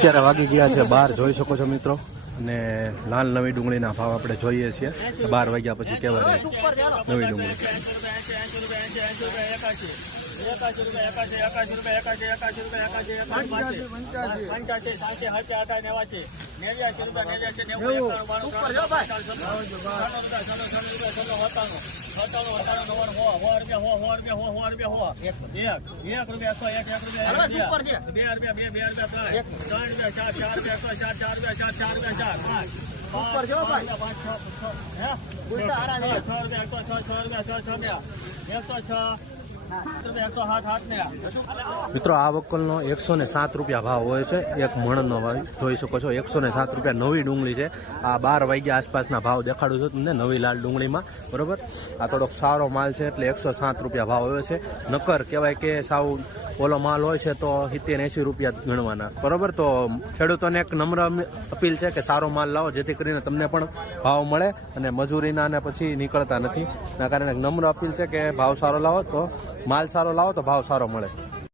અત્યારે વાગી ગયા છે 12 જોઈ શકો છો મિત્રો અને લાલ નવી ડુંગળીના ભાવ આપણે જોઈએ છીએ 12 વાગ્યા પછી કેવા રહે નવી ડુંગળી 106 મિત્રો આ વકલનો 107 રૂપિયા ભાવ હોય છે એક મણનો જોઈ શકો છો 107 રૂપિયા નવી ડુંગળી છે આ 12 વાગ્યા આસપાસના ભાવ દેખાડું છું તમને નવી લાલ ડુંગળીમાં બરોબર આ થોડોક સારો માલ છે એટલે 107 રૂપિયા ભાવ હોય છે નકર કહેવાય કે સાવ ઓલો માલ હોય છે તો 70-80 રૂપિયા ગણવાના બરોબર તો ખેડૂતોને એક નમ્ર અપીલ છે કે સારો માલ લાવો જેથી કરીને તમને પણ ભાવ મળે અને મજૂરીના અને પછી નીકળતા નથી એના કારણે નમ્ર અપીલ છે કે ભાવ સારો લાવો તો માલ સારો લાવો તો ભાવ સારો મળે